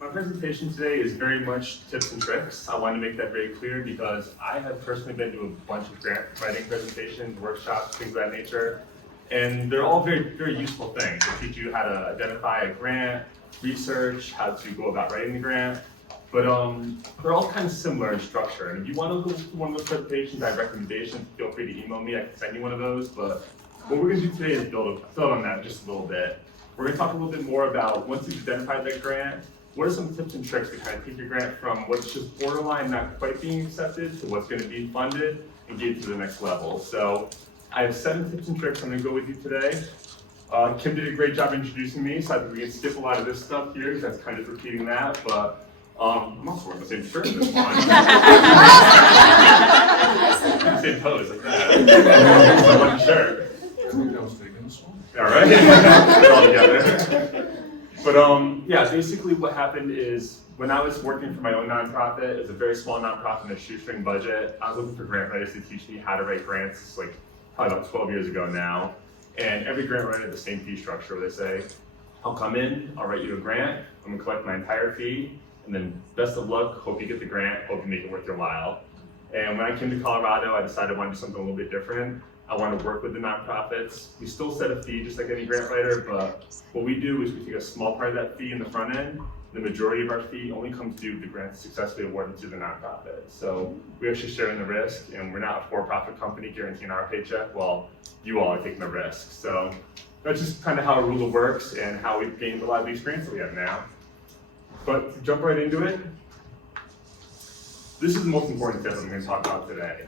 my presentation today is very much tips and tricks. I want to make that very clear because I have personally been to a bunch of grant writing presentations, workshops, things of that nature, and they're all very, very useful things. They teach you how to identify a grant, research, how to go about writing the grant, but they're all kind of similar in structure. And if you want to listen to one of those presentations, I have recommendations. Feel free to email me. I can send you one of those. But what we're going to do today is build on that just a little bit. We're going to talk a little bit more about once you've identified that grant, what are some tips and tricks to kind of take your grant from what's just borderline not quite being accepted to what's going to be funded and get to the next level. So I have 7 tips and tricks I'm going to go with you today. Kim did a great job introducing me, so I think we can skip a lot of this stuff here. That's kind of repeating that, but I'm also wearing the same shirt in this one. The same pose like that. So one shirt. I think I was taking this one. All right, put it all together. But yeah, basically what happened is when I was working for my own nonprofit, it's a very small nonprofit in a shoestring budget. I was looking for grant writers to teach me how to write grants. It's like probably about 12 years ago now. And every grant writer had the same fee structure where they say, I'll come in, I'll write you a grant, I'm gonna collect my entire fee, and then best of luck, hope you get the grant, hope you make it worth your while. And when I came to Colorado, I decided I wanted to do something a little bit different. I want to work with the nonprofits. We still set a fee just like any grant writer, but what we do is we take a small part of that fee in the front end. The majority of our fee only comes due if the grant is successfully awarded to the nonprofit. So we actually share in the risk, and we're not a for-profit company guaranteeing our paycheck while you all are taking the risk. So that's just kind of how Arula works and how we've gained a lot of the experience that we have now. But to jump right into it, this is the most important tip I'm going to talk about today.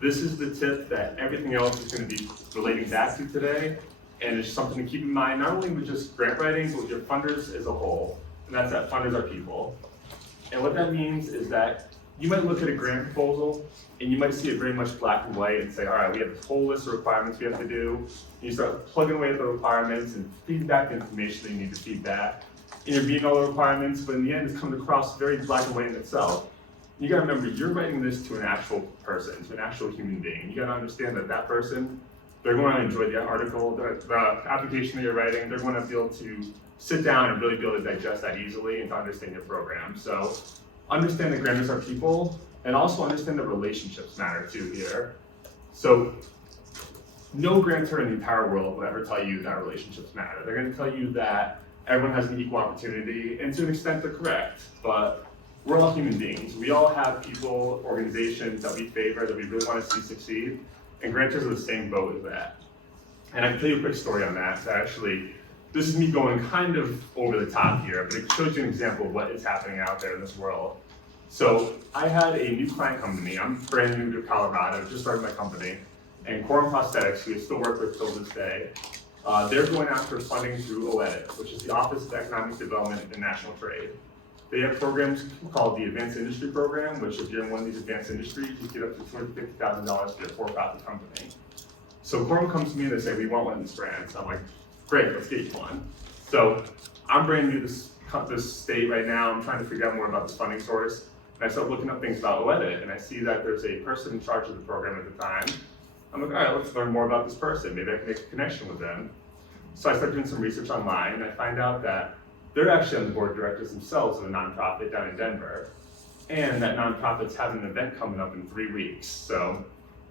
This is the tip that everything else is going to be relating back to today, and it's something to keep in mind, not only with just grant writing, but with your funders as a whole, and that's that funders are people. And what that means is that you might look at a grant proposal, and you might see it very much black and white and say, all right, we have this whole list of requirements we have to do, and you start plugging away at the requirements and feeding back the information that you need to feed back, and you're meeting all the requirements, but in the end, it's coming across very black and white in itself. You gotta remember, you're writing this to an actual person, to an actual human being. You gotta understand that that person, they're going to enjoy the article, the application that you're writing, they're going to be able to sit down and really be able to digest that easily and to understand your program. So understand that grantors are people, and also understand that relationships matter too here. So no grantor in the entire world will ever tell you that relationships matter. They're gonna tell you that everyone has an equal opportunity, and to an extent they're correct, but we're all human beings. We all have people, organizations that we favor, that we really want to see succeed, and grantors are the same boat as that. And I can tell you a quick story on that. So actually, this is me going kind of over the top here, but it shows you an example of what is happening out there in this world. So I had a new client come to me. I'm brand new to Colorado, just started my company, and Quorum Prosthetics, who I still work with till this day, they're going after funding through OEDIT, which is the Office of Economic Development and National Trade. They have programs called the Advanced Industry Program, which if you're in one of these advanced industries, you get up to $250,000 for a for-profit company. So Quorum comes to me and they say, we want one of these grants. I'm like, great, let's get you one. So I'm brand new to this state right now. I'm trying to figure out more about this funding source. And I start looking up things about OEDIT, and I see that there's a person in charge of the program at the time. I'm like, all right, let's learn more about this person. Maybe I can make a connection with them. So I start doing some research online, and I find out that they're actually on the board of directors themselves of a nonprofit down in Denver. And that nonprofit's having an event coming up in 3 weeks. So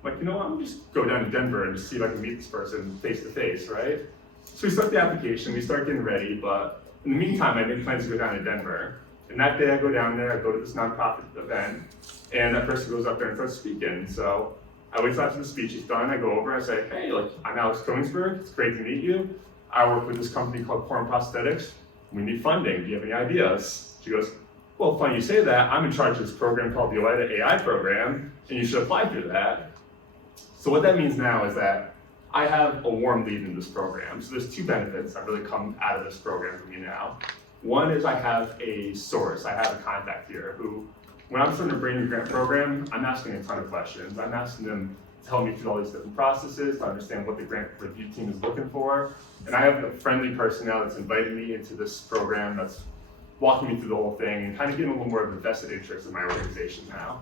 I'm like, you know what, I'm just go down to Denver and just see if I can meet this person face to face, right? So we start the application, we start getting ready, but in the meantime, I made plans to go down to Denver. And that day I go down there, I go to this nonprofit event, and that person goes up there and starts speaking. So I wait till after the speech is done, I go over, I say, hey, I'm Alex Koenigsberg, it's great to meet you. I work with this company called Quorum Prosthetics. We need funding, do you have any ideas? She goes, well, funny you say that, I'm in charge of this program called the OEDIT AI program, and you should apply through that. So what that means now is that I have a warm lead in this program. So there's 2 benefits that really come out of this program for me now. One is I have a source, I have a contact here who, when I'm starting a brand new grant program, I'm asking a ton of questions. I'm asking them to help me through all these different processes, to understand what the grant review team is looking for. And I have a friendly person now that's invited me into this program, that's walking me through the whole thing and kind of getting a little more of a vested interest in my organization now.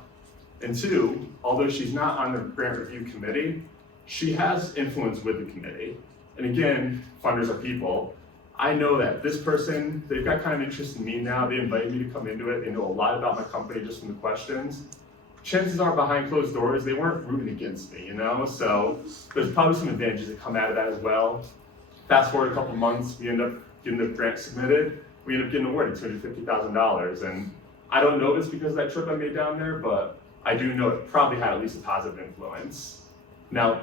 And 2, although she's not on the grant review committee, she has influence with the committee. And again, funders are people. I know that this person, they've got kind of interest in me now, they invited me to come into it, they know a lot about my company just from the questions. Chances are behind closed doors, they weren't rooting against me, so there's probably some advantages that come out of that as well. Fast forward a couple months, we end up getting the grant submitted, we end up getting awarded $250,000, and I don't know if it's because of that trip I made down there, but I do know it probably had at least a positive influence. Now,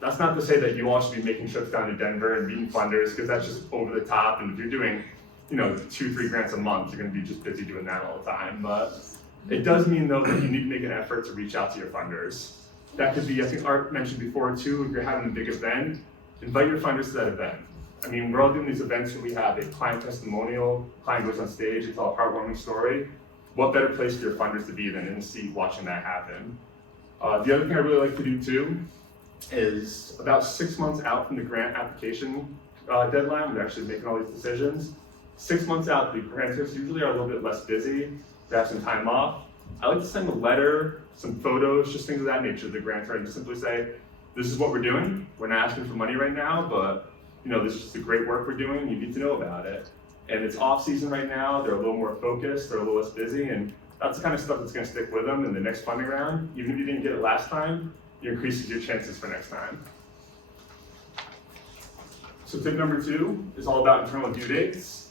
that's not to say that you all should be making trips down to Denver and meeting funders, because that's just over the top, and if you're doing 2-3 grants a month, you're gonna be just busy doing that all the time, but it does mean though that you need to make an effort to reach out to your funders. That could be, I think Art mentioned before too, if you're having a big event, invite your funders to that event. I mean, we're all doing these events where we have a client testimonial, client goes on stage, it's all a heartwarming story. What better place for your funders to be than in the seat watching that happen? The other thing I really like to do too is about 6 months out from the grant application deadline, we're actually making all these decisions. 6 months out, the grantors usually are a little bit less busy, they have some time off. I like to send a letter, some photos, just things of that nature to the grantor, and just simply say, this is what we're doing, we're not asking for money right now, but this is just the great work we're doing, you need to know about it. And it's off season right now, they're a little more focused, they're a little less busy, and that's the kind of stuff that's gonna stick with them in the next funding round. Even if you didn't get it last time, it increases your chances for next time. So tip number 2 is all about internal due dates.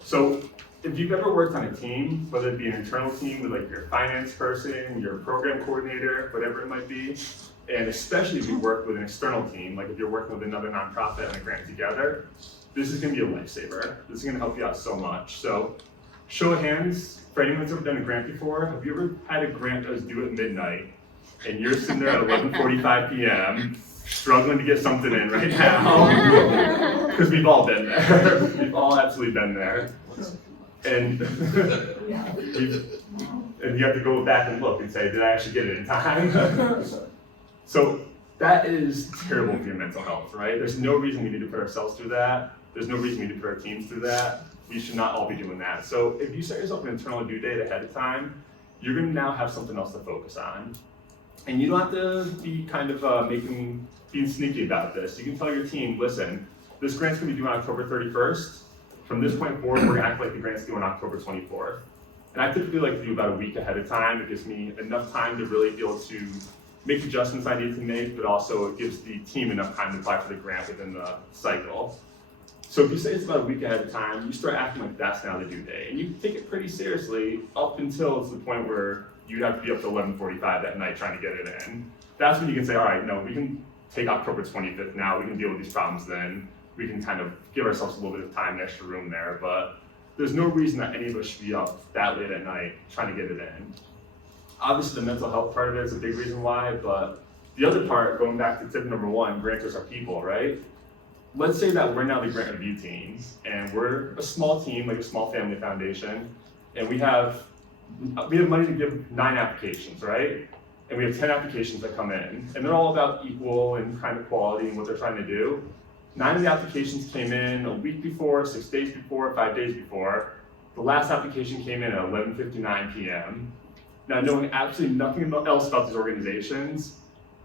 So if you've ever worked on a team, whether it be an internal team with like your finance person, your program coordinator, whatever it might be, and especially if you work with an external team, like if you're working with another nonprofit and a grant together, this is gonna be a lifesaver. This is gonna help you out so much. So show of hands, for anyone that's ever done a grant before, have you ever had a grant that was due at midnight and you're sitting there at 11:45 p.m. struggling to get something in right now? Because we've all been there. We've all absolutely been there. And you have to go back and look and say, did I actually get it in time? So that is terrible for your mental health, right? There's no reason we need to put ourselves through that. There's no reason we need to put our teams through that. We should not all be doing that. So if you set yourself an internal due date ahead of time, you're gonna now have something else to focus on. And you don't have to be kind of being sneaky about this. You can tell your team, listen, this grant's gonna be due on October 31st. From this point forward, we're gonna act like the grant's due on October 24th. And I typically like to do about a week ahead of time. It gives me enough time to really be able to make adjustments I need to make, but also it gives the team enough time to apply for the grant within the cycle. So if you say it's about a week ahead of time, you start acting like that's now the due date. And you take it pretty seriously up until it's the point where you have to be up to 11:45 that night trying to get it in. That's when you can say, all right, no, we can take October 25th now, we can deal with these problems then. We can kind of give ourselves a little bit of time and extra room there, but there's no reason that any of us should be up that late at night trying to get it in. Obviously the mental health part of it is a big reason why, but the other part, going back to tip number 1, grantors are people, right? Let's say that we're now the grant review team, and we're a small team, like a small family foundation, and we have money to give 9 applications, right? And we have 10 applications that come in, and they're all about equal and kind of quality and what they're trying to do. 9 of the applications came in a week before, 6 days before, 5 days before. The last application came in at 11:59 p.m. Now, knowing absolutely nothing else about these organizations,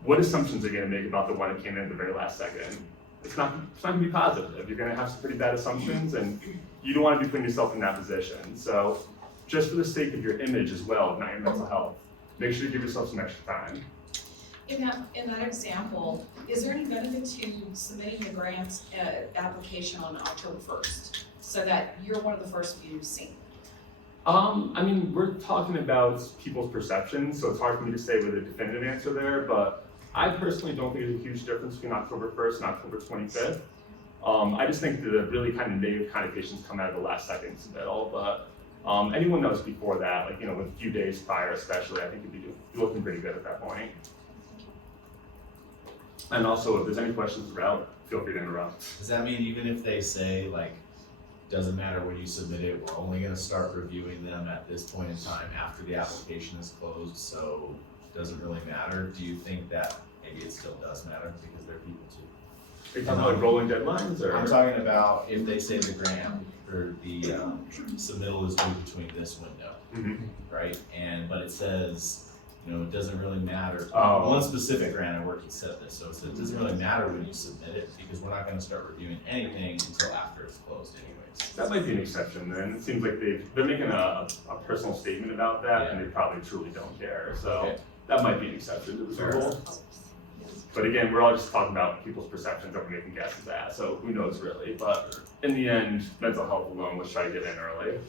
what assumptions are you going to make about the one that came in at the very last second? It's not going to be positive. You're going to have some pretty bad assumptions, and you don't want to be putting yourself in that position. So, just for the sake of your image as well, not your mental health, make sure you give yourself some extra time. In that example, is there any benefit to submitting the grant application on October 1st so that you're one of the first few seen? I mean, we're talking about people's perceptions, so it's hard for me to say with a definitive answer there, but I personally don't think there's a huge difference between October 1st and October 25th. I just think that the really kind of negative connotations come out of the last second submittal, but anyone knows before that, like, with a few days prior especially, I think you'd be looking pretty good at that point. And also, if there's any questions throughout, feel free to interrupt. Does that mean even if they say, like, doesn't matter when you submit it, we're only gonna start reviewing them at this point in time after the application is closed, so it doesn't really matter? Do you think that maybe it still does matter because they're people too? Are you talking about like rolling deadlines, or? I'm talking about if they say the grant or the submittal is due between this window, Mm-hmm. right? But it says You know, it doesn't really matter. Oh. One specific grant I worked, he said this, so it doesn't really matter when you submit it, because we're not gonna start reviewing anything until after it's closed anyways. That might be an exception then. It seems like they're making a personal statement about that and they probably truly don't care. So Okay. that might be an exception to this Fair. rule. But again, we're all just talking about people's perceptions that we're making guesses at, so who knows really. But in the end, mental health alone, let's try to get in early.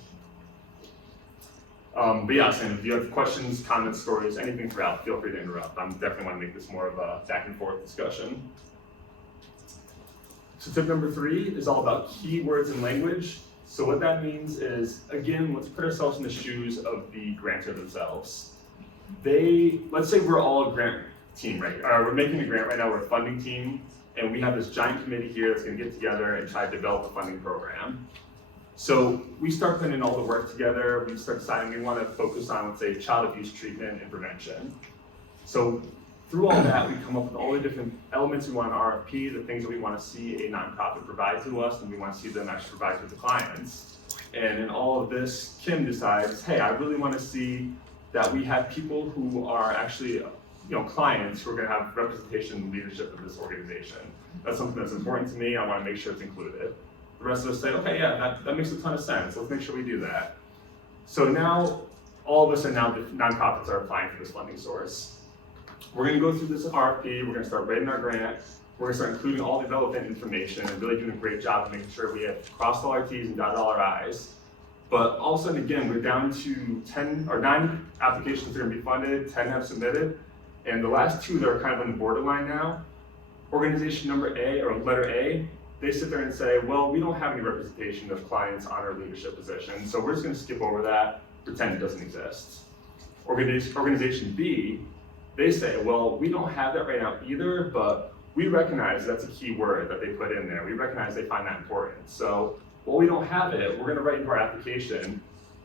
But yeah, Sam, if you have questions, comments, stories, anything throughout, feel free to interrupt. I'm definitely want to make this more of a back and forth discussion. So tip number 3 is all about keywords and language. So what that means is, again, let's put ourselves in the shoes of the grantor themselves. Let's say we're all a grant team, right? We're making a grant right now, we're a funding team, and we have this giant committee here that's gonna get together and try to develop a funding program. So we start putting in all the work together, we start deciding we wanna focus on, let's say, child abuse treatment and prevention. So through all that, we come up with all the different elements we want in RFP, the things that we wanna see a nonprofit provide to us, and we wanna see them actually provide to the clients. And in all of this, Kim decides, hey, I really wanna see that we have people who are actually, clients who are gonna have representation and leadership of this organization. That's something that's important to me, I wanna make sure it's included. The rest of us say, okay, yeah, that makes a ton of sense, let's make sure we do that. So now, all of us the nonprofits are applying for this funding source. We're gonna go through this RFP, we're gonna start rating our grant, we're gonna start including all the relevant information and really doing a great job of making sure we have crossed all our T's and dotted all our I's. But all of a sudden, again, we're down to 9 applications that are gonna be funded, 10 have submitted, and the last 2 that are kind of on the borderline now, organization number A, or letter A, they sit there and say, well, we don't have any representation of clients on our leadership position, so we're just gonna skip over that, pretend it doesn't exist. Organization B, they say, well, we don't have that right now either, but we recognize that's a key word that they put in there. We recognize they find that important. So, while we don't have it, we're gonna write into our application,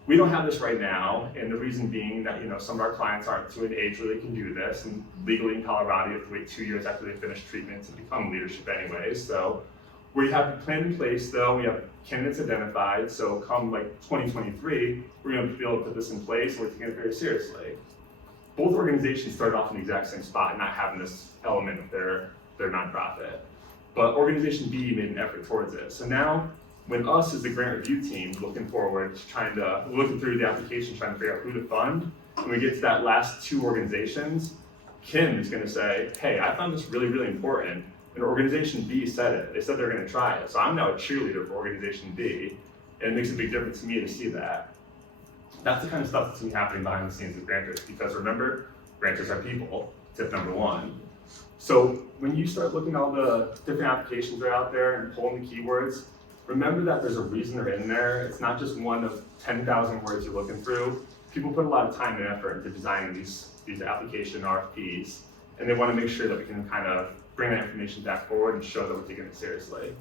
we don't have this right now, and the reason being that some of our clients aren't to an age where they can do this, and legally in Colorado, you have to wait 2 years after they finish treatment to become leadership anyways. So we have a plan in place though, we have candidates identified, so come like 2023, we're gonna be able to put this in place, and we're taking it very seriously. Both organizations started off in the exact same spot, not having this element of their nonprofit. But organization B made an effort towards it. So now, when us as the grant review team looking forward, looking through the application, trying to figure out who to fund, when we get to that last 2 organizations, Kim is gonna say, hey, I found this really, really important, and organization B said it. They said they're gonna try it. So I'm now a cheerleader for organization B, and it makes a big difference to me to see that. That's the kind of stuff that's gonna be happening behind the scenes with grantors, because remember, grantors are people, tip number 1. So when you start looking at all the different applications that are out there and pulling the keywords, remember that there's a reason they're in there. It's not just one of 10,000 words you're looking through. People put a lot of time and effort into designing these application RFPs, and they want to make sure that we can kind of bring that information back forward and show that we're taking it seriously.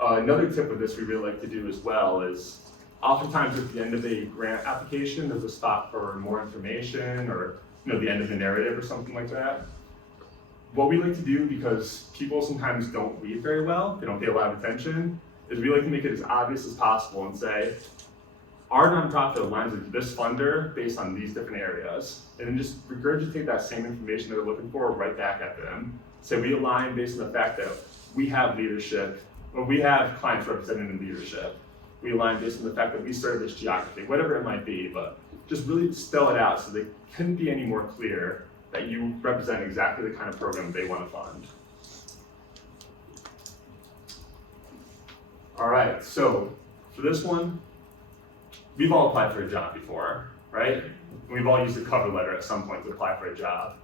Another tip of this we really like to do as well is, oftentimes at the end of a grant application, there's a spot for more information or the end of the narrative or something like that. What we like to do, because people sometimes don't read very well, they don't pay a lot of attention, is we like to make it as obvious as possible and say, our nonprofit aligns with this funder based on these different areas, and then just regurgitate that same information they're looking for right back at them. Say we align based on the fact that we have leadership, or we have clients represented in leadership. We align based on the fact that we serve this geography, whatever it might be, but just really spell it out so they couldn't be any more clear that you represent exactly the kind of program they want to fund. All right, so for this one, we've all applied for a job before, right? We've all used a cover letter at some point to apply for a job.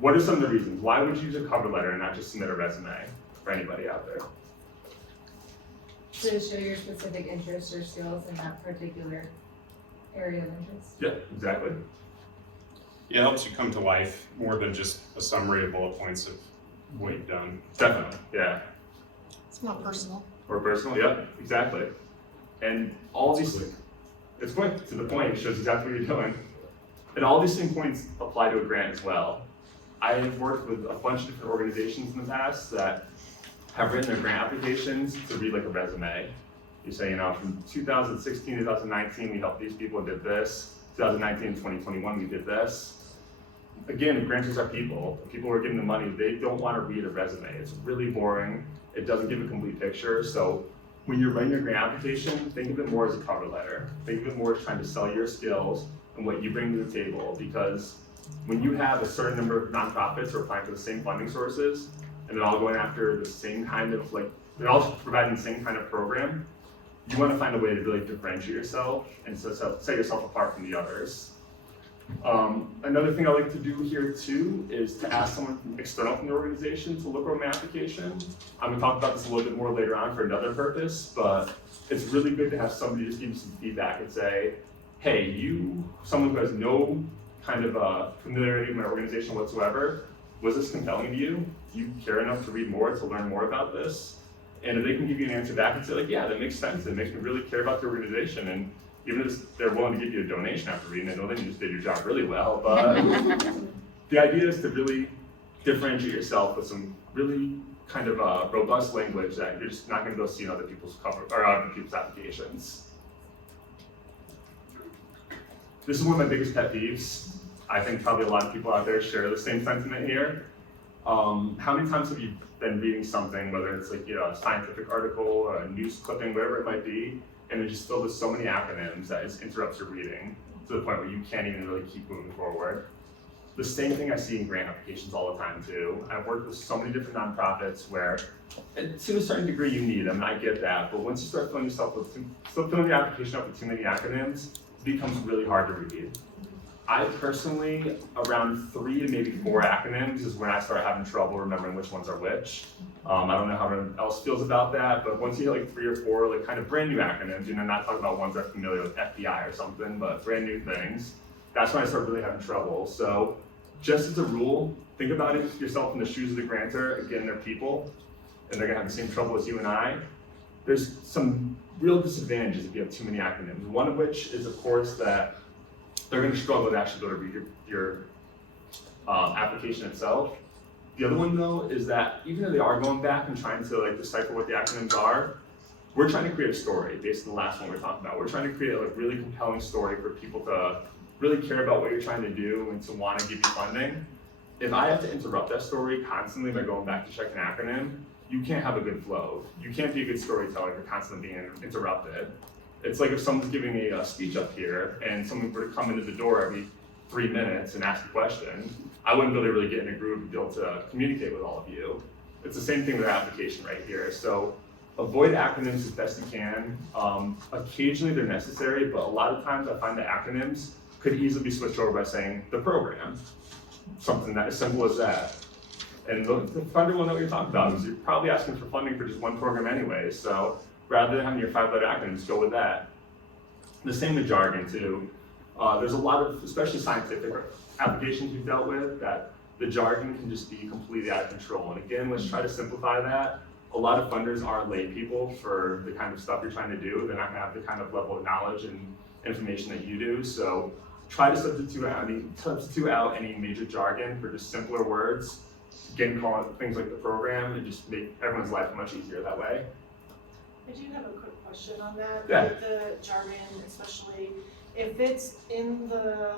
What are some of the reasons? Why would you use a cover letter and not just submit a resume for anybody out there? To show your specific interests or skills in that particular area of interest. Yeah, exactly. Yeah, it helps you come to life more than just a summary of bullet points of what you've done. Definitely, yeah. It's more personal. Or personal, yep, exactly. And all these, it's quick, to the point, it shows exactly what you're doing. And all these same points apply to a grant as well. I've worked with a bunch of different organizations in the past that have written their grant applications to read like a resume. You say, from 2016 to 2019, we helped these people and did this. 2019 to 2021, we did this. again, grantors are people. The people who are getting the money, they don't want to read a resume. It's really boring. It doesn't give a complete picture. So when you're writing your grant application, think of it more as a cover letter. Think of it more as trying to sell your skills and what you bring to the table. Because when you have a certain number of nonprofits who are applying for the same funding sources, and they're all going after the same kind of, like, they're all providing the same kind of program, you want to find a way to really differentiate yourself and set yourself apart from the others. Another thing I like to do here too is to ask someone external from the organization to look over my application. I'm gonna talk about this a little bit more later on for another purpose, but it's really good to have somebody just give you some feedback and say, hey, someone who has no kind of familiarity with my organization whatsoever, was this compelling to you? Do you care enough to read more, to learn more about this? And if they can give you an answer back and say like, yeah, that makes sense, it makes me really care about the organization, and even if they're willing to give you a donation after reading it, I know then you just did your job really well, but the idea is to really differentiate yourself with some really kind of robust language that you're just not gonna go see in other people's other people's applications. This is one of my biggest pet peeves. I think probably a lot of people out there share the same sentiment here. How many times have you been reading something, whether it's like, a scientific article or a news clipping, whatever it might be, and it's just filled with so many acronyms that it interrupts your reading to the point where you can't even really keep moving forward. The same thing I see in grant applications all the time too. I've worked with so many different nonprofits where, and to a certain degree you need them, and I get that, but once you start filling the application up with too many acronyms, it becomes really hard to read. I personally, around 3 to maybe 4 acronyms is when I start having trouble remembering which ones are which. I don't know how everyone else feels about that, but once you hit like 3 or 4 like kind of brand new acronyms, not talking about ones that are familiar with FBI or something, but brand new things, that's when I start really having trouble. So just as a rule, think about it yourself in the shoes of the grantor. Again, they're people, and they're gonna have the same trouble as you and I. There's some real disadvantages if you have too many acronyms. One of which is, of course, that they're going to struggle to actually go to read your application itself. The other one though is that even though they are going back and trying to like decipher what the acronyms are, we're trying to create a story based on the last one we were talking about. We're trying to create a really compelling story for people to really care about what you're trying to do and to want to give you funding. If I have to interrupt that story constantly by going back to check an acronym, you can't have a good flow. You can't be a good storyteller if you're constantly being interrupted. It's like if someone's giving a speech up here and someone were to come into the door every 3 minutes and ask a question, I wouldn't be able to really get in a groove and be able to communicate with all of you. It's the same thing with application right here. So avoid acronyms as best you can. Occasionally they're necessary, but a lot of times I find that acronyms could easily be switched over by saying the program. Something that as simple as that. And the funder will know what you're talking about because you're probably asking for funding for just one program anyway. So rather than having your 5-letter acronyms, go with that. The same with jargon too. There's a lot of, especially scientific applications you've dealt with, that the jargon can just be completely out of control. And again, let's try to simplify that. A lot of funders aren't lay people for the kind of stuff you're trying to do. They're not gonna have the kind of level of knowledge and information that you do. So try to substitute out any major jargon for just simpler words. Again, call it things like the program and just make everyone's life much easier that way. I do have a quick question on that. Yeah. With the jargon, especially if it's in the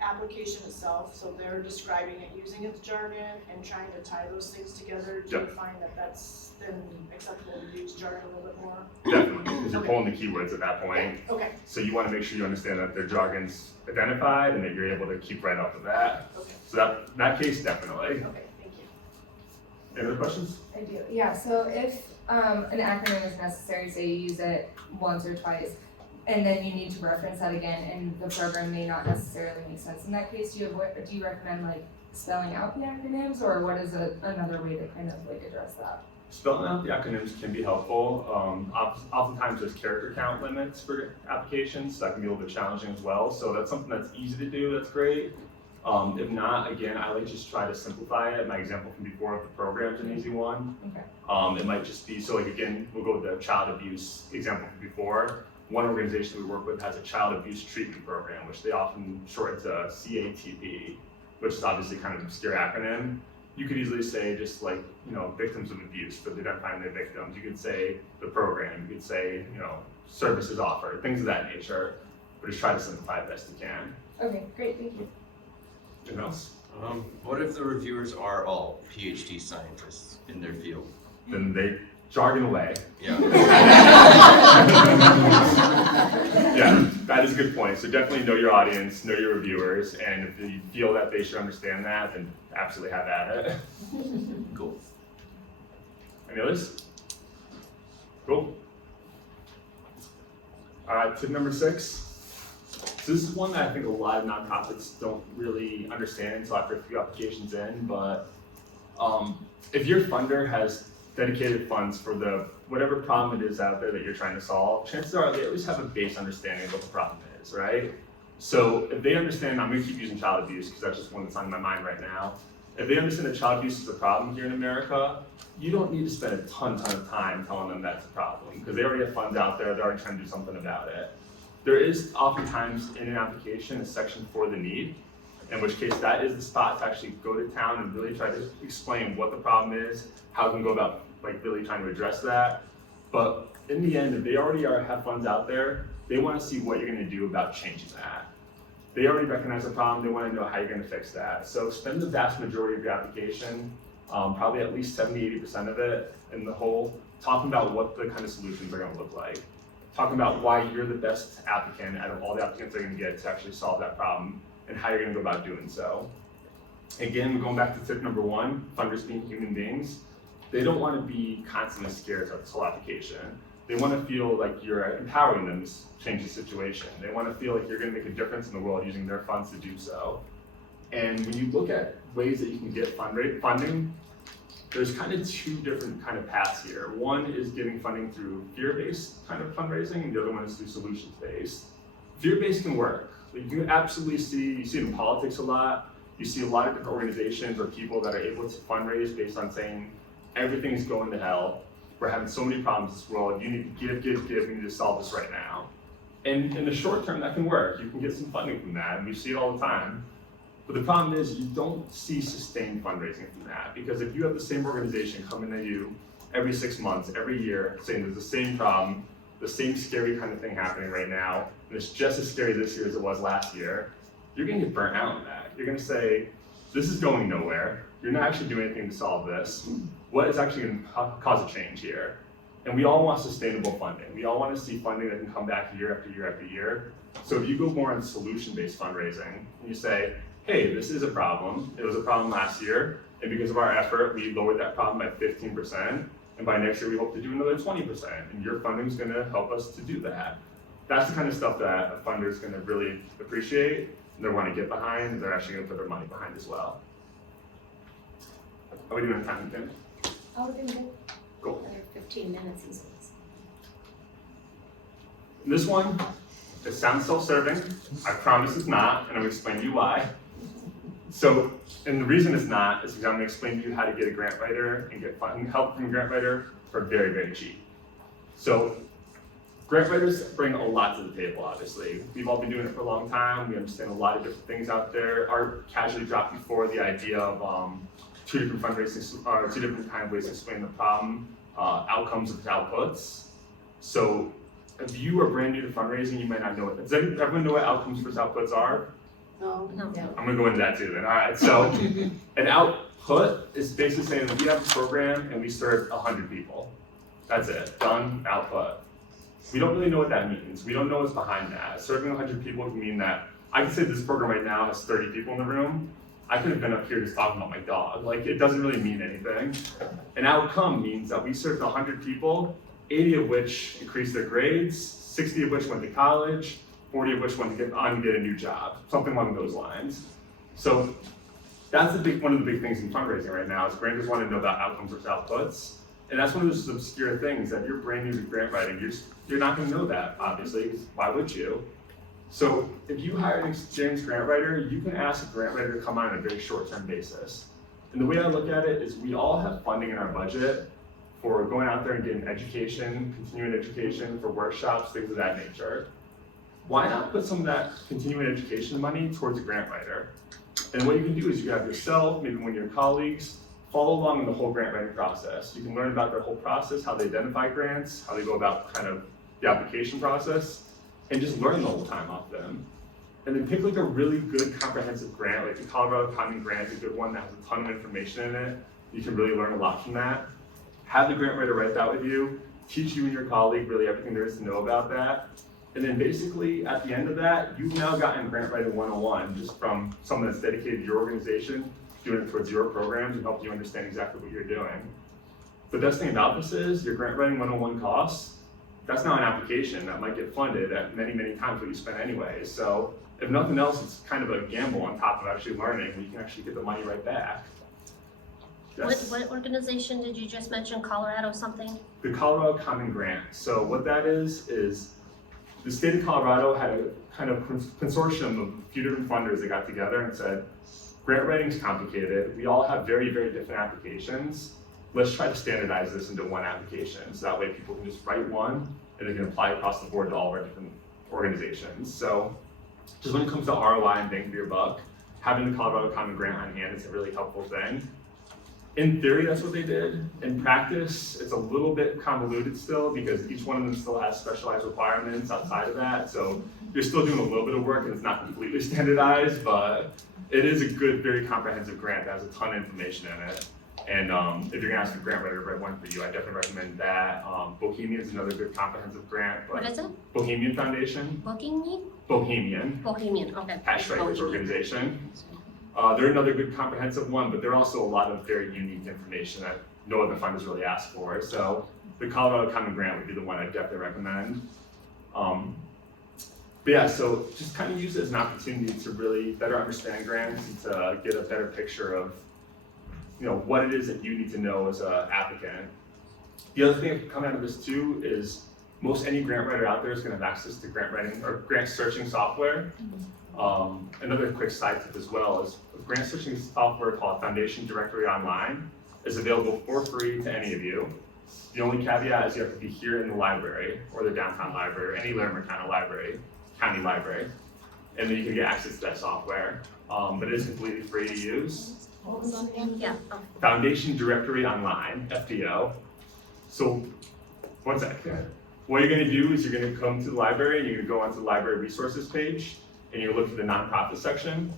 application itself, so they're describing it using its jargon and trying to tie those things together, do you find that that's then acceptable to use jargon a little bit more? Definitely, because you're pulling the keywords at that point. Okay, So you want to make sure you understand that their jargon's identified and that you're able to keep right up with that. okay, So in that case, definitely. okay, thank you. Any other questions? I do, yeah, so if an acronym is necessary, say you use it once or twice, and then you need to reference that again, and the program may not necessarily make sense, in that case, do you recommend like spelling out the acronyms, or what is another way to kind of like address that? Spelling out the acronyms can be helpful. Oftentimes there's character count limits for applications, so that can be a little bit challenging as well. So that's something that's easy to do, that's great. If not, again, I like just try to simplify it. My example from before of the program's an easy one. Okay. It might just be, so like again, we'll go with the child abuse example from before. One organization we work with has a child abuse treatment program, which they often shorten to CATP, which is obviously kind of an obscure acronym. You could easily say just like, victims of abuse, but identifying their victims. You could say the program, you could say, services offered, things of that nature, but just try to simplify it best you can. Okay, great, thank you. Anything else? What if the reviewers are all PhD scientists in their field? Then they jargon away. Yeah. Yeah, that is a good point. So definitely know your audience, know your reviewers, and if you feel that they should understand that, then absolutely have at it. Cool. Any others? Cool. Tip number 6. So this is one that I think a lot of nonprofits don't really understand until after a few applications in, but if your funder has dedicated funds for the whatever problem it is out there that you're trying to solve, chances are they at least have a base understanding of what the problem is, right? So if they understand, I'm gonna keep using child abuse because that's just one that's on my mind right now. If they understand that child abuse is a problem here in America, you don't need to spend a ton of time telling them that's a problem because they already have funds out there, they're already trying to do something about it. There is oftentimes in an application a section for the need, in which case that is the spot to actually go to town and really try to explain what the problem is, how we can go about like really trying to address that. But in the end, if they already have funds out there, they want to see what you're going to do about changing that. They already recognize the problem, they want to know how you're going to fix that. So spend the vast majority of your application, probably at least 70-80% of it in the whole, talking about what the kind of solutions are going to look like. Talking about why you're the best applicant out of all the applicants they're going to get to actually solve that problem and how you're going to go about doing so. Again, going back to tip number 1, funders being human beings, they don't want to be constantly scared of this whole application. They want to feel like you're empowering them to change the situation. They want to feel like you're going to make a difference in the world using their funds to do so. And when you look at ways that you can get funding, there's kind of 2 different kind of paths here. One is getting funding through fear-based kind of fundraising, and the other one is through solutions-based. Fear-based can work. You can absolutely see it in politics a lot. You see a lot of different organizations or people that are able to fundraise based on saying, everything's going to hell. We're having so many problems in this world. You need to give. We need to solve this right now. And in the short term, that can work. You can get some funding from that, and we see it all the time. But the problem is you don't see sustained fundraising from that, because if you have the same organization coming at you every 6 months, every year, saying there's the same problem, the same scary kind of thing happening right now, and it's just as scary this year as it was last year, you're gonna get burnt out on that. You're gonna say, this is going nowhere. You're not actually doing anything to solve this. What is actually gonna cause a change here? And we all want sustainable funding. We all want to see funding that can come back year after year after year. So if you go more on solution-based fundraising, and you say, hey, this is a problem. It was a problem last year, and because of our effort, we lowered that problem by 15%, and by next year we hope to do another 20%, and your funding is gonna help us to do that. That's the kind of stuff that a funder is gonna really appreciate, and they wanna get behind, and they're actually gonna put their money behind as well. How are we doing on time, Tim? Oh, we're doing good. Cool. Another 15 minutes easily. This one, it sounds self-serving. I promise it's not, and I'm gonna explain to you why. So, and the reason it's not is because I'm gonna explain to you how to get a grant writer and get help from a grant writer for very, very cheap. So, grant writers bring a lot to the table, obviously. We've all been doing it for a long time. We understand a lot of different things out there. Art casually dropped before the idea of 2 different fundraising, or 2 different kind of ways to explain the problem, outcomes versus outputs. So, if you are brand new to fundraising, you might not know it. Does everyone know what outcomes versus outputs are? No. I'm gonna go into that too then. All right, so an output is basically saying that we have a program and we serve 100 people. That's it, done, output. We don't really know what that means. We don't know what's behind that. Serving 100 people can mean that I can say this program right now has 30 people in the room. I could have been up here just talking about my dog. Like, it doesn't really mean anything. An outcome means that we served 100 people, 80 of which increased their grades, 60 of which went to college, 40 of which went to get a new job, something along those lines. So that's one of the big things in fundraising right now is grantors want to know about outcomes versus outputs. And that's one of those obscure things that if you're brand new to grant writing, you're not going to know that, obviously, because why would you? So if you hire an experienced grant writer, you can ask a grant writer to come on a very short-term basis. And the way I look at it is we all have funding in our budget for going out there and getting education, continuing education, for workshops, things of that nature. Why not put some of that continuing education money towards a grant writer? And what you can do is you have yourself, maybe one of your colleagues, follow along in the whole grant writing process. You can learn about their whole process, how they identify grants, how they go about kind of the application process, and just learn the whole time off them. And then pick like a really good comprehensive grant, like the Colorado Common Grant is a good one that has a ton of information in it. You can really learn a lot from that. Have the grant writer write that with you, teach you and your colleague really everything there is to know about that. And then basically at the end of that, you've now gotten Grant Writing 101 just from someone that's dedicated to your organization, doing it towards your programs and helping you understand exactly what you're doing. The best thing about this is your Grant Writing 101 costs, that's not an application that might get funded at many, many times what you spend anyway. So if nothing else, it's kind of a gamble on top of actually learning, where you can actually get the money right back. What organization did you just mention, Colorado something? The Colorado Common Grant. So what that is the state of Colorado had a kind of consortium of a few different funders that got together and said, grant writing is complicated. We all have very, very different applications. Let's try to standardize this into one application. So that way people can just write one and they can apply across the board to all of our different organizations. So just when it comes to ROI and bang for your buck, having the Colorado Common Grant on hand is a really helpful thing. In theory, that's what they did. In practice, it's a little bit convoluted still because each one of them still has specialized requirements outside of that. So you're still doing a little bit of work and it's not completely standardized, but it is a good, very comprehensive grant that has a ton of information in it. And if you're gonna ask a grant writer to write one for you, I definitely recommend that. Bohemian is another good comprehensive grant. What is it? Bohemian Foundation. Booking me? Bohemian. Bohemian, okay. Cash Strikers organization. They're another good comprehensive one, but they're also a lot of very unique information that no other funders really ask for. So the Colorado Common Grant would be the one I definitely recommend. But yeah, so just kind of use it as an opportunity to really better understand grants and to get a better picture of what it is that you need to know as an applicant. The other thing that can come out of this too is most any grant writer out there is going to have access to grant writing or grant searching software. Another quick side tip as well is a grant searching software called Foundation Directory Online is available for free to any of you. The only caveat is you have to be here in the library or the downtown library, any Larimer County library, and then you can get access to that software. But it is completely free to use. What was on the Yeah. Oh. Foundation Directory Online, FDO. So, one second. What you're gonna do is you're gonna come to the library and you're gonna go onto the library resources page and you're gonna look for the nonprofit section.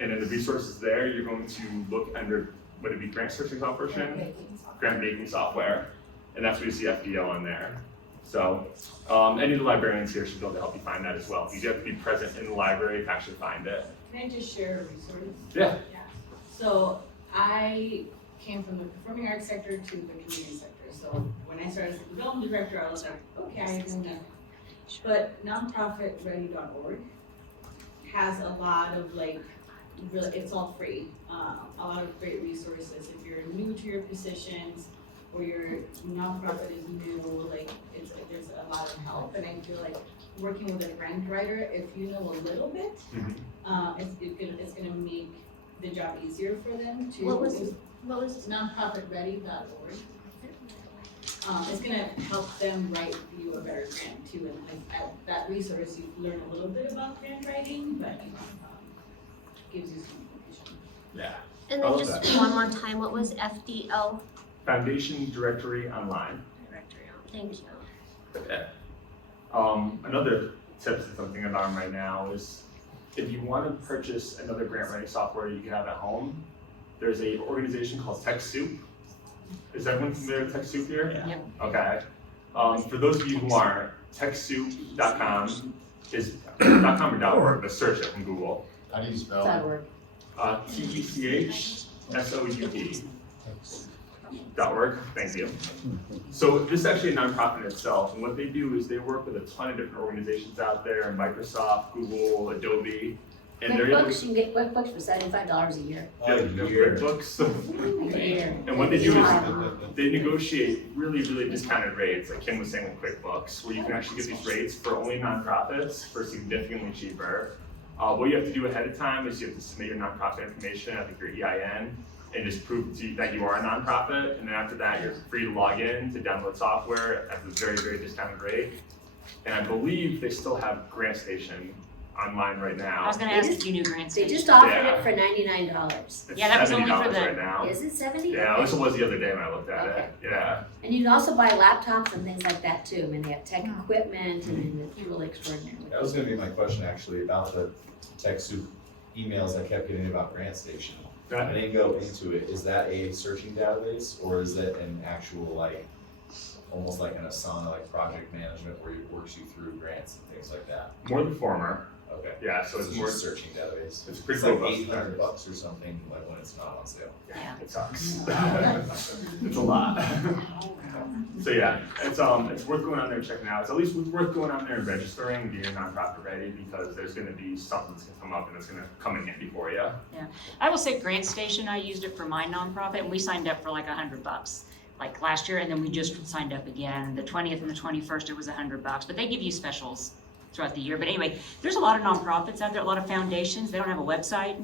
And in the resources there, you're going to look under, would it be grant searching software? Grant making software. And that's where you see FDO on there. So, any of the librarians here should be able to help you find that as well. You do have to be present in the library to actually find it. Can I just share a resource? Yeah. So I came from the performing arts sector to the community sector. So when I started as a development director, I was like, okay, I know that. But nonprofitready.org has a lot of it's all free, a lot of great resources. If you're new to your positions or your nonprofit is new, there's a lot of help. And I feel like working with a grant writer, if you know a little bit, it's gonna make the job easier for them to. What was it? Nonprofitready.org. It's gonna help them write you a better grant too, and at that resource, you learn a little bit about grant writing, but gives you some information. Yeah. And I then love just that. one more time, what was FDO? Foundation Directory Online. Directory. Thank you. Okay. Another tip that I'm thinking about right now is if you want to purchase another grant writing software you can have at home, there's an organization called TechSoup. Is everyone familiar with TechSoup here? Yeah. Okay. For those of you who aren't, TechSoup.com is .com or .org, but search it from Google. How do you spell it? TechSoup. .org, thank you. So this is actually a nonprofit in itself, and what they do is they work with a ton of different organizations out there, Microsoft, Google, Adobe, and they're able QuickBooks, you can get QuickBooks for $75 a year. QuickBooks. And what they do is they negotiate really, really discounted rates, like Kim was saying with QuickBooks, where you can actually get these rates for only nonprofits for significantly cheaper. What you have to do ahead of time is you have to submit your nonprofit information, I think your EIN, and just prove that you are a nonprofit. And then after that, you're free to log in to download software at a very, very discounted rate. And I believe they still have GrantStation online right now. I was gonna ask if you knew Grant They Station. just offered Yeah. it for $99. It's Yeah, that was only for $70 the- right now. Is it 70? Yeah, at least it was the other day when I looked at Okay. it. Yeah. And you can also buy laptops and things like that too. I mean, they have tech equipment and it's really extraordinary. That was gonna be my question actually about the TechSoup emails I kept getting about Grant Station. I didn't go into it. Is that a searching database or is it an actual like, almost like an Asana, like project management where it works you through grants and things like that? More the former. Okay. Yeah, so it's more, just a searching database. it's pretty It's like robust. $800 or something, like when it's not on sale. Yeah, it sucks. It's a lot. So yeah, it's worth going on there and checking out. It's at least worth going on there and registering, being nonprofit ready, because there's gonna be something that's gonna come up and it's gonna come in handy for you. I will say Grant Station, I used it for my nonprofit and we signed up for like $100 like last year, and then we just signed up again. The 20th and the 21st, it was $100, but they give you specials throughout the year. But anyway, there's a lot of nonprofits out there, a lot of foundations. They don't have a website.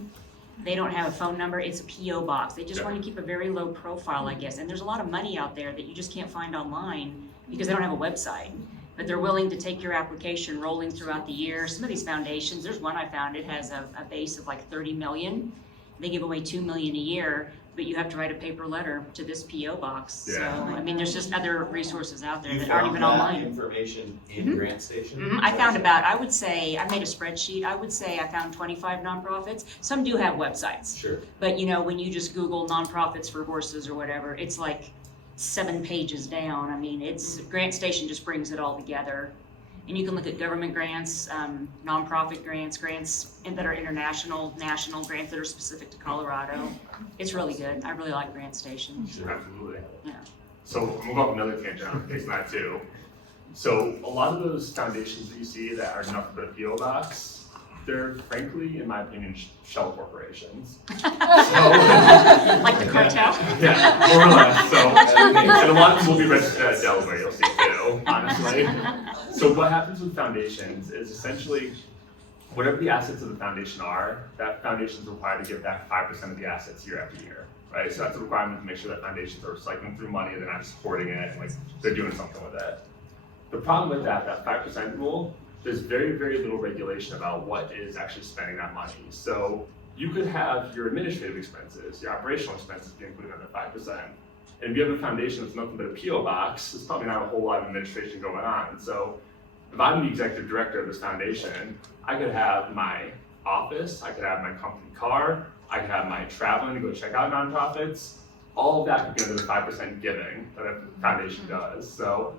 They don't have a phone number. It's a PO box. They just want to keep a very low profile, I guess. And there's a lot of money out there that you just can't find online because they don't have a website. But they're willing to take your application rolling throughout the year. Some of these foundations, there's one I found, it has a base of like 30 million. They give away 2 million a year, but you have to write a paper letter to this PO box. So, Yeah. I mean, there's just other resources out there You that aren't found even that online. information in Grant Station? I found about, I would say, I made a spreadsheet, I would say I found 25 nonprofits. Some do have websites, Sure. but you know, when you just Google nonprofits for horses or whatever, it's like 7 pages down. I mean, Grant Station just brings it all together. And you can look at government grants, nonprofit grants, grants that are international, national grants that are specific to Colorado. It's really good. I really like Grant Station. Absolutely. Yeah. So I'm gonna go off another tangent on case that too. So a lot of those foundations that you see that are nothing but a PO box, they're frankly, in my opinion, shell corporations. Like the cartel? Yeah, more or less. So, and a lot of them will be registered at Delaware, you'll see too, honestly. So what happens with foundations is essentially, whatever the assets of the foundation are, that foundation is required to give back 5% of the assets year after year, right? So that's a requirement to make sure that foundations are recycling through money, they're not just hoarding it, and like they're doing something with it. The problem with that 5% rule, there's very, very little regulation about what is actually spending that money. So you could have your administrative expenses, your operational expenses being included under 5%. And if you have a foundation that's nothing but a PO box, there's probably not a whole lot of administration going on. So if I'm the executive director of this foundation, I could have my office, I could have my company car, I could have my traveling to go check out nonprofits. All of that could be under the 5% giving that a foundation does. So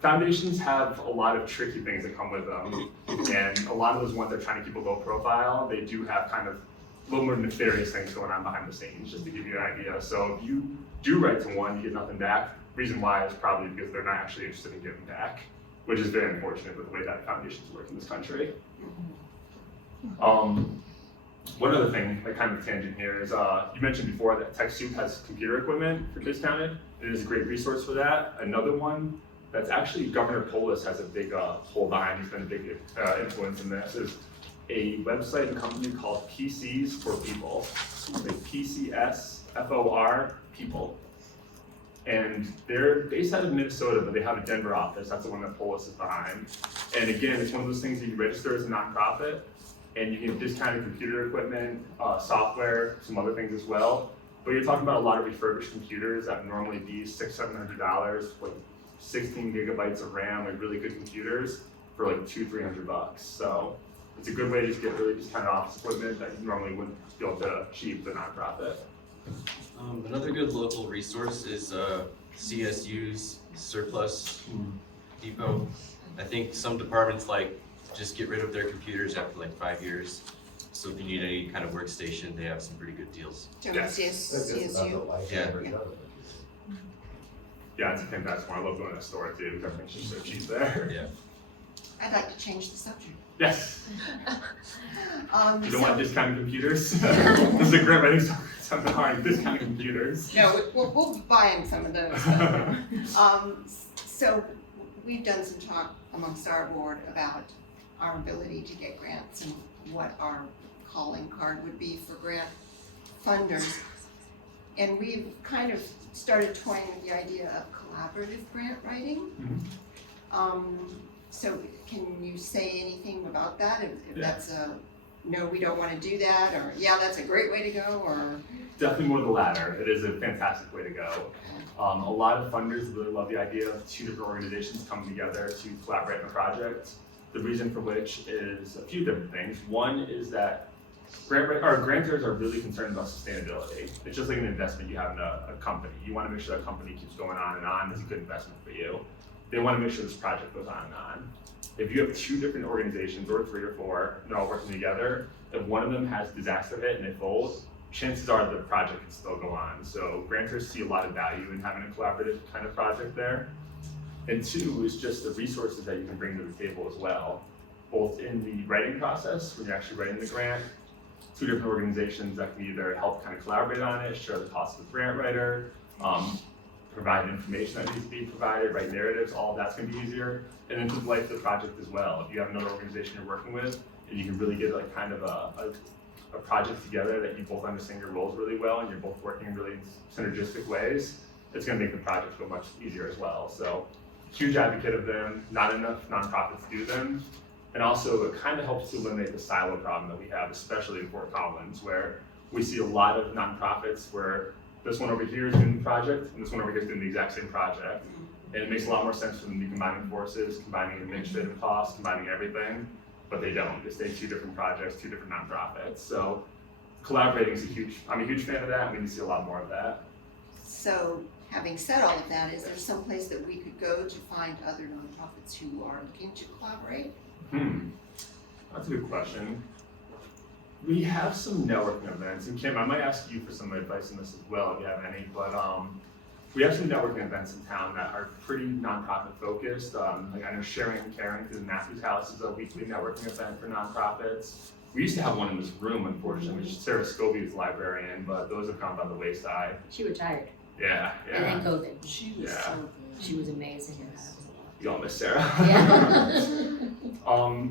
foundations have a lot of tricky things that come with them, and a lot of those ones that are trying to keep a low profile, they do have kind of a little more nefarious things going on behind the scenes, just to give you an idea. So if you do write to one, you get nothing back. Reason why is probably because they're not actually interested in giving back, which is very unfortunate with the way that foundations work in this country. One other thing, like kind of tangent here, is you mentioned before that TechSoup has computer equipment for discounted. It is a great resource for that. Another one that's actually Governor Polis has a big hold behind. He's been a big influence in this. Is a website and company called PCs for People, like PCSFOR People, and they're based out of Minnesota, but they have a Denver office. That's the one that Polis is behind. And again, it's one of those things that you register as a nonprofit, and you can discount computer equipment, software, some other things as well. But you're talking about a lot of refurbished computers that would normally be $600-700, like 16 gigabytes of RAM, like really good computers for like $200-300. So it's a good way to just get really discounted office equipment that you normally wouldn't be able to achieve with a nonprofit. Another good local resource is CSU's Surplus Depot. I think some departments like just get rid of their computers after like 5 years. So if you need any kind of workstation, they have some pretty good deals. Yes. CSU. Yeah. Yeah, it's a fantastic one. I love going to the store too, because everything's just so cheap there. Yeah. I'd like to change the subject. Yes. You don't So- want discounted computers? This is a great writing something hard, discounted computers. No, we'll buy him some of those. So we've done some talk amongst our board about our ability to get grants and what our calling card would be for grant funders. And we've kind of started toying with the idea of collaborative grant writing. So can you say anything about that, if Yeah. that's a, no, we don't wanna do that, or, yeah, that's a great way to go, or? Definitely more the latter. It is a fantastic way to go. A lot of funders really love the idea of two different organizations coming together to collaborate on a project. The reason for which is a few different things. One is that grantors are really concerned about sustainability. It's just like an investment you have in a company. You want to make sure that company keeps going on and on. It's a good investment for you. They want to make sure this project goes on and on. If you have two different organizations, or 3 or 4, and they're all working together, if one of them has disaster hit and they fold, chances are the project can still go on. So grantors see a lot of value in having a collaborative kind of project there. And 2 is just the resources that you can bring to the table as well, both in the writing process, when you're actually writing the grant, 2 different organizations that can either help kind of collaborate on it, share the cost of the grant writer, provide information that needs to be provided, write narratives, all of that's gonna be easier. And then to the life of the project as well. If you have another organization you're working with, and you can really get like kind of a project together that you both understand your roles really well, and you're both working in really synergistic ways, it's gonna make the project go much easier as well. So, huge advocate of them, not enough nonprofits do them. And also, it kind of helps to eliminate the silo problem that we have, especially in Fort Collins, where we see a lot of nonprofits where this one over here is doing the project, and this one over here is doing the exact same project. And it makes a lot more sense for them to be combining forces, combining administrative costs, combining everything, but they don't. They stay 2 different projects, 2 different nonprofits. So collaborating is I'm a huge fan of that, and we need to see a lot more of that. So, having said all of that, is there some place that we could go to find other nonprofits who are looking to collaborate? That's a good question. We have some networking events, and Kim, I might ask you for some advice on this as well if you have any, but we have some networking events in town that are pretty nonprofit focused. Like I know Sharing and Caring through the Matthews House is a weekly networking event for nonprofits. We used to have one in this room, unfortunately, which Sarah Scobie is librarian, but those have gone by the wayside. She retired. Yeah. And then COVID. She was so good. She was amazing. You all miss Sarah. Yeah.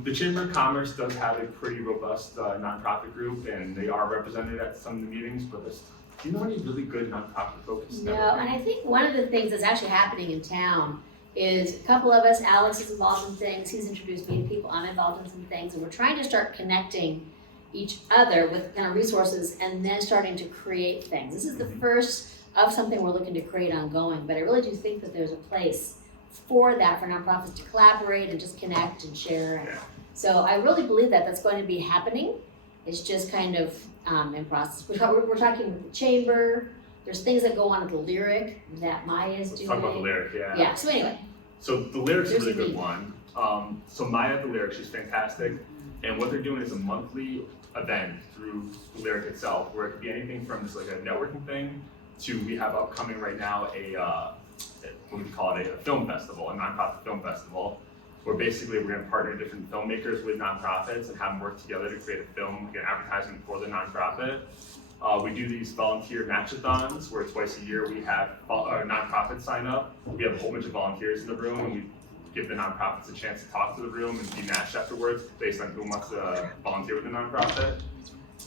The Chamber of Commerce does have a pretty robust nonprofit group, and they are represented at some of the meetings, but do you know any really good nonprofit focused No, networking? and I think one of the things that's actually happening in town is a couple of us, Alex is involved in things, he's introduced me to people, I'm involved in some things, and we're trying to start connecting each other with kind of resources and then starting to create things. This is the first of something we're looking to create ongoing, but I really do think that there's a place for that, for nonprofits to collaborate and just connect and share. And so I really believe that that's going to be happening. It's just kind of in process. We're talking with the chamber. There's things that go on at the Lyric that Maya is doing. Talk about the Lyric, yeah. Yeah, so anyway. So the Lyric's a There's really a good need. one. So Maya at the Lyric, she's fantastic. And what they're doing is a monthly event through the Lyric itself, where it could be anything from just like a networking thing to we have upcoming right now what we call it, a film festival, a nonprofit film festival, where basically we're gonna partner different filmmakers with nonprofits and have them work together to create a film, get advertising for the nonprofit. We do these volunteer matchathons where twice a year we have nonprofits sign up. We have a whole bunch of volunteers in the room, and we give the nonprofits a chance to talk to the room and be matched afterwards based on who wants to volunteer with the nonprofit.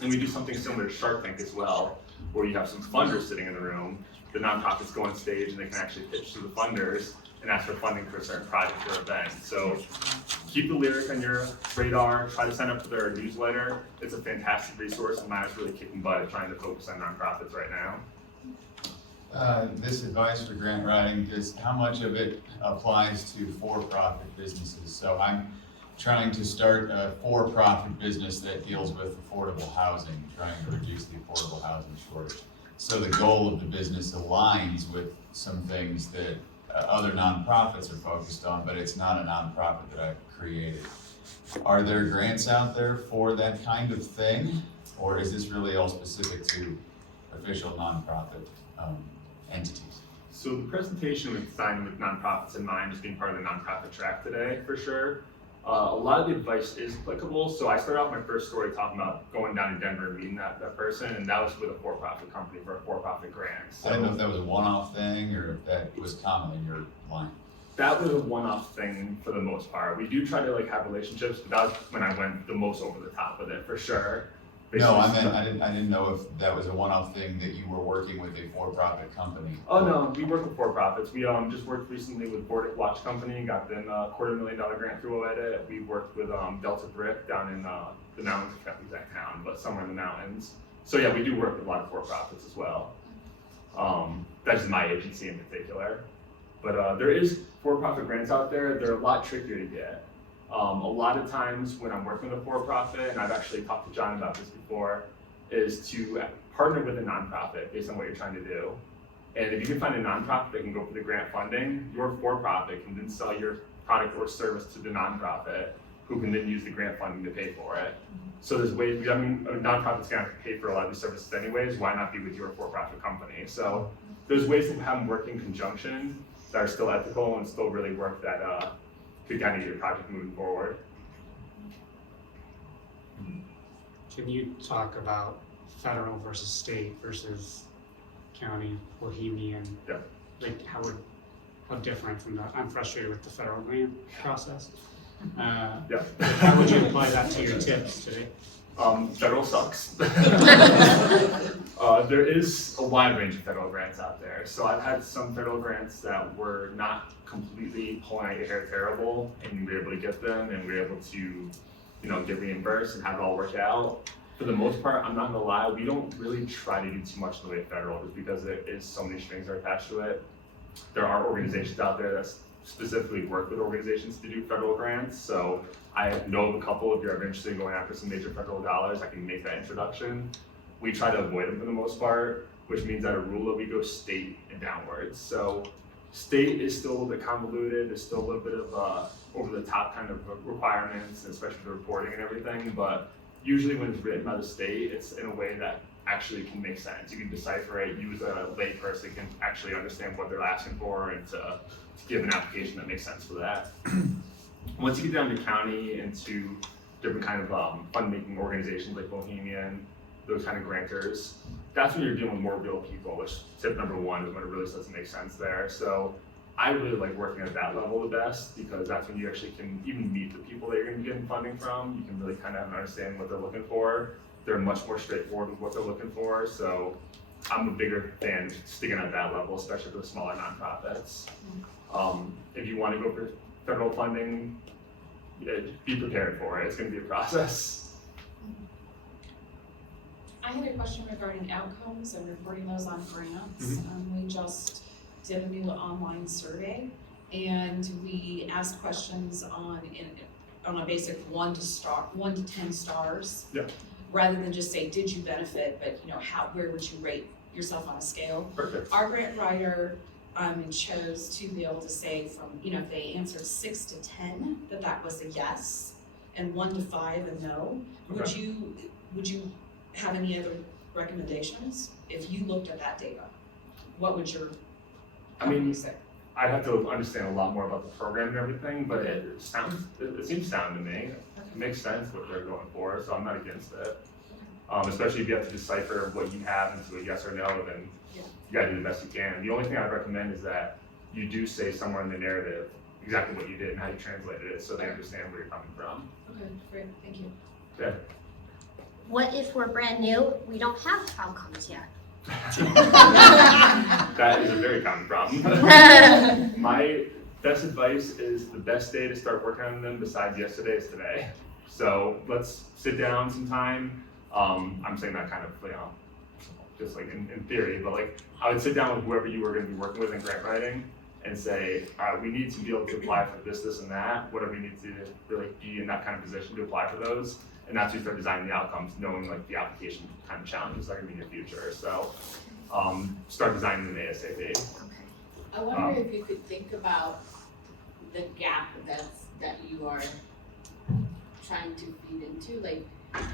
And we do something similar to Shark Tank as well, where you have some funders sitting in the room. The nonprofits go on stage and they can actually pitch to the funders and ask for funding for a certain project or event. So keep the Lyric on your radar, try to sign up for their newsletter. It's a fantastic resource, and Maya's really kicking butt at trying to focus on nonprofits right now. This advice for grant writing, how much of it applies to for-profit businesses? So I'm trying to start a for-profit business that deals with affordable housing, trying to reduce the affordable housing shortage. So the goal of the business aligns with some things that other nonprofits are focused on, but it's not a nonprofit that I've created. Are there grants out there for that kind of thing? Or is this really all specific to official nonprofit entities? So the presentation was designed with nonprofits in mind, just being part of the nonprofit track today, for sure. A lot of the advice is applicable. So I started off my first story talking about going down to Denver and meeting that person, and that was with a for-profit company for a for-profit grant. So I didn't know if that was a one-off thing or if that was common in your line. that was a one-off thing for the most part. We do try to like have relationships, but that was when I went the most over the top with it, for sure. No, I basically- meant, I didn't know if that was a one-off thing that you were working with a for-profit company. Oh, no, we work with for-profits. We just worked recently with Bordick Watch Company and got them a $250,000 grant through OEDIT. We worked with Delta Brick down in the mountains, I can't remember the exact town, but somewhere in the mountains. So yeah, we do work with a lot of for-profits as well. That's just my agency in particular. But there is for-profit grants out there. They're a lot trickier to get. A lot of times when I'm working with a for-profit, and I've actually talked to John about this before, is to partner with a nonprofit based on what you're trying to do. And if you can find a nonprofit that can go for the grant funding, your for-profit can then sell your product or service to the nonprofit, who can then use the grant funding to pay for it. So there's ways, I mean, nonprofits gonna have to pay for a lot of these services anyways, why not be with your for-profit company? So there's ways to have them work in conjunction that are still ethical and still really work that could kind of get your project moving forward. Can you talk about federal versus state versus county, Bohemian? Yeah. Like how different from I'm frustrated with the federal grant process. Yeah. How would you apply that to your tips today? Federal sucks. There is a wide range of federal grants out there. So I've had some federal grants that were not completely pulling out your hair terrible, and we were able to get them, and we were able to, get reimbursed and have it all work out. For the most part, I'm not gonna lie, we don't really try to do too much in the way of federal, just because there is so many strings are attached to it. There are organizations out there that specifically work with organizations to do federal grants. So I know of a couple. If you're ever interested in going after some major federal dollars, I can make that introduction. We try to avoid them for the most part, which means at Arula, we go state and downwards. So state is still a little bit convoluted. There's still a little bit of over the top kind of requirements, especially the reporting and everything. But usually when it's written by the state, it's in a way that actually can make sense. You can decipher it. You as a lay person can actually understand what they're asking for and to give an application that makes sense for that. Once you get down to county and to different kind of fund-making organizations like Bohemian, those kind of grantors, that's when you're dealing with more real people, which tip number one is when it really starts to make sense there. So I really like working at that level the best, because that's when you actually can even meet the people that you're gonna be getting funding from. You can really kind of understand what they're looking for. They're much more straightforward with what they're looking for. So I'm a bigger fan of sticking at that level, especially for the smaller nonprofits. If you want to go for federal funding, be prepared for it. It's going to be a process. I had a question regarding outcomes and reporting those on grants. We just did a new online survey, and we asked questions on a basic 1 to 10 stars. Yeah. Rather than just say, did you benefit, but where would you rate yourself on a scale? Perfect. Our grant writer chose to be able to say from, if they answered 6 to 10, that was a yes, and 1 to 5 a no. Okay. Would you have any other recommendations if you looked at that data? What would your company say? I'd have to understand a lot more about the program and everything, but it seems sound to me. It makes sense what they're going for, so I'm not against it. Especially if you have to decipher what you have into a yes or no, then you gotta do the best you can. The only thing I'd recommend is that you do say somewhere in the narrative exactly what you did and how you translated it, so they understand where you're coming from. Okay, great, thank you. Okay. What if we're brand new, we don't have outcomes yet? That is a very common problem. My best advice is the best day to start working on them besides yesterday is today. So let's sit down sometime. I'm saying that kind of, just like in theory, but like I would sit down with whoever you were going to be working with in grant writing and say, all right, we need to be able to apply for this, this, and that. What do we need to really be in that kind of position to apply for those? And that's when you start designing the outcomes, knowing like the application kind of challenges that are going to be in your future. So start designing them ASAP. I wonder if you could think about the gap that you are trying to feed into. Like,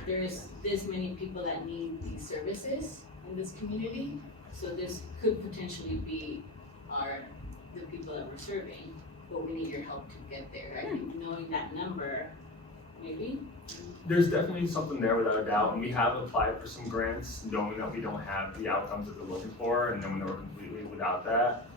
there's this many people that need these services in this community, so this could potentially be the people that we're serving, but we need your help to get there. I think knowing that number, maybe. There's definitely something there without a doubt, and we have applied for some grants knowing that we don't have the outcomes that they're looking for, and knowing that we're completely without that.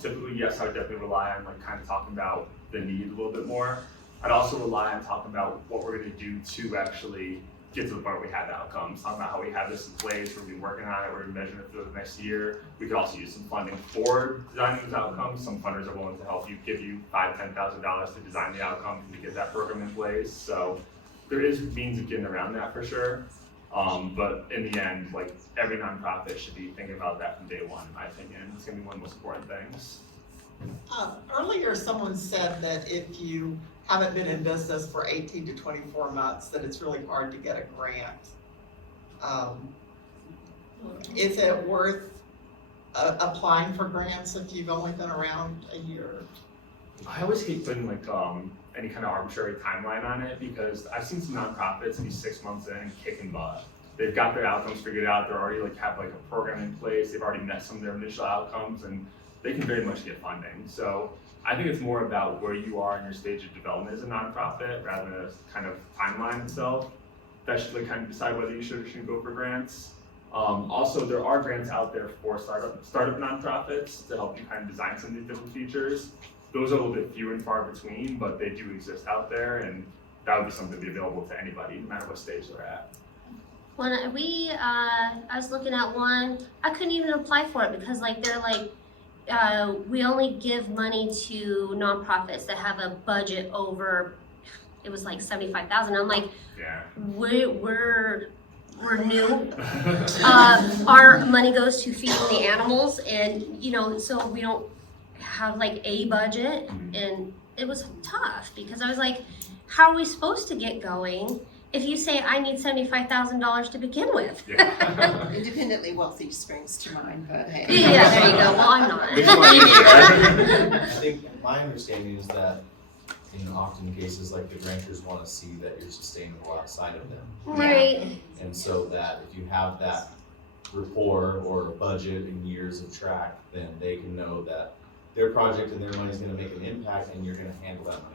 Typically, yes, I would definitely rely on like kind of talking about the need a little bit more. I'd also rely on talking about what we're going to do to actually get to the point where we have outcomes, talking about how we have this in place, we're gonna be working on it, we're gonna measure it through the next year. We could also use some funding for designing those outcomes. Some funders are willing to help you, give you $5,000, $10,000 to design the outcomes and to get that program in place. So there is means of getting around that for sure. But in the end, like every nonprofit should be thinking about that from day one, in my opinion. It's gonna be one of the most important things. Earlier, someone said that if you haven't been in business for 18 to 24 months, that it's really hard to get a grant. Is it worth applying for grants if you've only been around a year? I always hate putting like any kind of arbitrary timeline on it because I've seen some nonprofits be 6 months in and kicking butt. They've got their outcomes figured out. They're already have a program in place. They've already met some of their initial outcomes, and they can very much get funding. So I think it's more about where you are in your stage of development as a nonprofit rather than a kind of timeline itself. That should kind of decide whether you should or shouldn't go for grants. Also, there are grants out there for startup nonprofits to help you kind of design some of these different features. Those are a little bit few and far between, but they do exist out there, and that would be something to be available to anybody, no matter what stage they're at. When I was looking at one, I couldn't even apply for it because they're we only give money to nonprofits that have a budget over, it was like 75,000. I'm like, yeah, we're new. Our money goes to feeding the animals, and so we don't have a budget, and it was tough because I was like, how are we supposed to get going if you say I need $75,000 to begin with? Yeah. Independently wealthy springs to mind, but hey. Yeah, there you go. Well, I'm not. I think my understanding is that in often cases like the grantors want to see that you're sustainable outside of them. Right. And so that if you have that rapport or budget and years of track, then they can know that their project and their money is going to make an impact, and you're going to handle that money.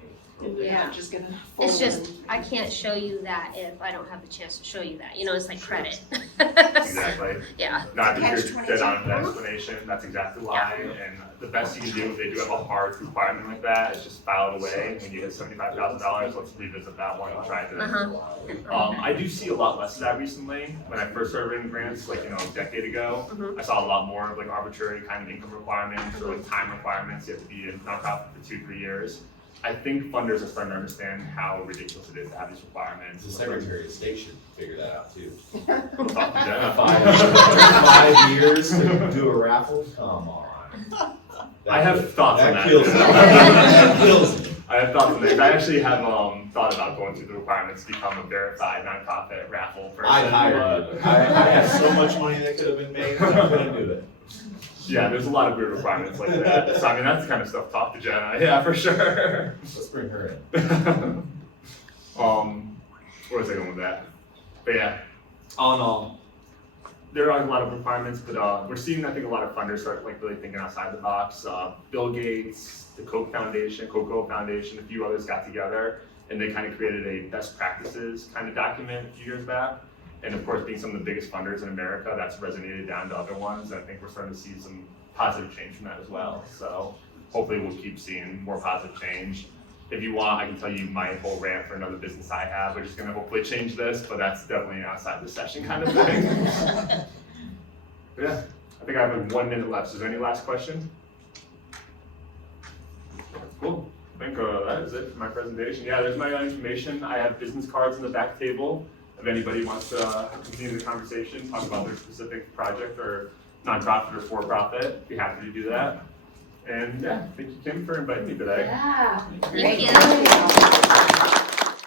Yeah, just gonna. It's just, I can't show you that if I don't have the chance to show you that. It's like credit. Exactly. Yeah. No, I think you're Catch-22. dead on with that explanation. That's exactly why. And the best you can do if they do have a hard requirement like that is just file it away. When you hit $75,000, let's revisit that one and try to. I do see a lot less of that recently. When I first started writing grants, a decade ago, I saw a lot more of arbitrary kind of income requirements or time requirements. You have to be a nonprofit for 2-3 years. I think funders are starting to understand how ridiculous it is to have these requirements. The Secretary of State should figure that out too. We'll talk to Jenna. 5 years to do a raffle? Come on. I have thoughts on that. Kills me. That kills me. I have thoughts on that. I actually have thought about going through the requirements to become a verified nonprofit raffle person. I'd hire you. I have so much money that could have been made, but I couldn't do it. Yeah, there's a lot of weird requirements like that. So that's the kind of stuff. Talk to Jenna. Yeah, for sure. Let's bring her in. Where was I going with that? But yeah, all in all, there are a lot of requirements, but we're seeing, I think, a lot of funders start really thinking outside the box. Bill Gates, the Cocoa Foundation, a few others got together, and they kind of created a best practices kind of document a few years back. And of course, being some of the biggest funders in America, that's resonated down to other ones. And I think we're starting to see some positive change from that as well. So hopefully we'll keep seeing more positive change. If you want, I can tell you my whole rant for another business I have, which is gonna hopefully change this, but that's definitely an outside the session kind of thing. But yeah, I think I have 1 minute left. So is there any last question? Cool. I think that is it for my presentation. Yeah, there's my information. I have business cards in the back table. If anybody wants to continue the conversation, talk about their specific project or nonprofit or for-profit, be happy to do that. And yeah, thank you, Kim, for inviting me today. Yeah. Thank you.